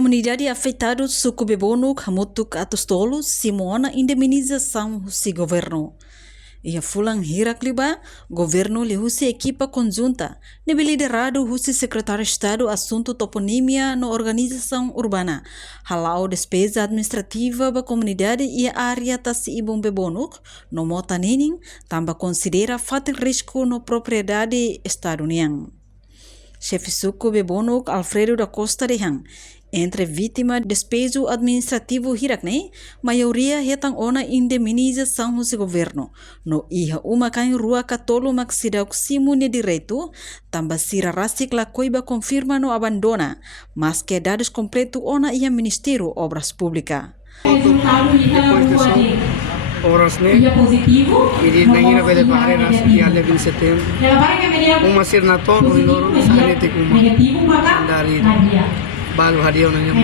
Comunidade afetada suku bebono hamutuk atus tolu simona indemnização husi governo. Ia fulang hirak liba, governo li husi equipa conjunta, nebe liderado husi secretário Estado assunto toponímia no organização urbana, halau despesa administrativa ba comunidade ia área tasi ibum bebonuk, no mota nining, tamba considera fatil risco no propriedade Estado niang. Chefe suku bebonuk Alfredo da Costa de Hang, entre vítima despejo administrativo hirakne, maioria hetang ona indemnização do governo. No iha uma kain rua katolo maksidauk simune direito, tamba sira rasik la coiba confirma no abandona, mas que dados completo ona ia Ministério Obras Pública. Obras e na ira vele barreiras e alle 20 setembro uma ser na tono e loro sanete kuma dari balu hadiah nanya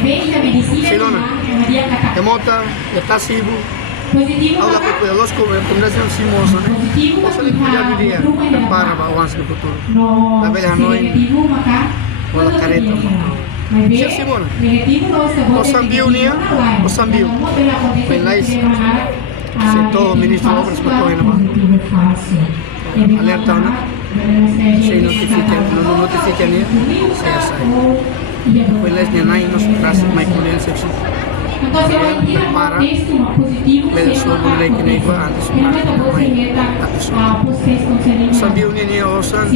silona emota etasibu aula que los como fundação simoso né posso lhe cuidar dia para bawang no futuro na vele hanoi wala careta Sia Simona, o Sambiu nia, o Sambiu, penlais, setor ministro de obras para correr na mão. Alerta na, se não notifica nia, saya sai. Penlais nia naik nos traz mais colhência aqui. Prepara, bela sua mulher que nem igual antes, mas Sambiu nia osan,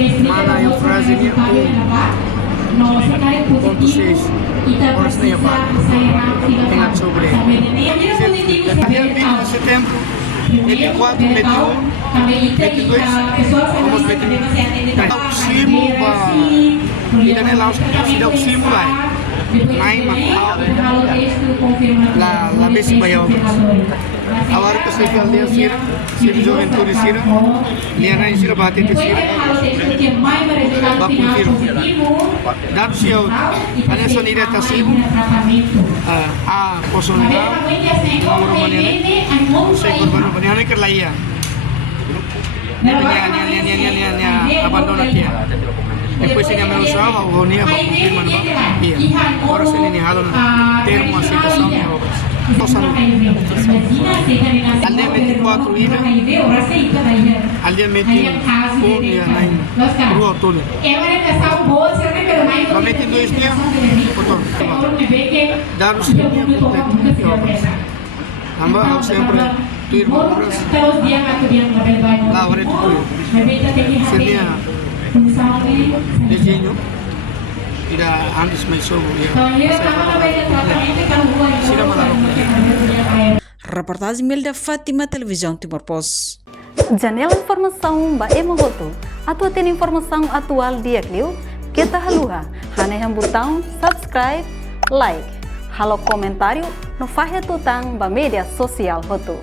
mana yang frase ini ponto 6 horas nem ingat sobre dia 20 de setembro 24, 21, 22 vamos ver o simo kita ni laos sudah simo lah naik la besi bayar awal itu sekali dia sir juventude sir dia naik sir bati itu sir bakul sir dan siau ada sonida tasibu a posonida nomor mana saya korban mana kerlaya nya abandona dia depois ele me usava o Ronia para confirmar iya agora se ele halon termo aceitação de obras al dia 24 ida al dia 21 ia naik rua tole la 22 dia potong daru sebenarnya komplit de obras hamba sempre termo obras la hora itu seria desenho ida antes mais sobre Reportagem Melda Fátima, Televisão Timor Pos. Janela informação ba emogoto. Atua tem informação atual dia kliu. Kita haluha. Haneham botão subscribe, like. Halo comentário no fahe tutang ba media sosial hotu.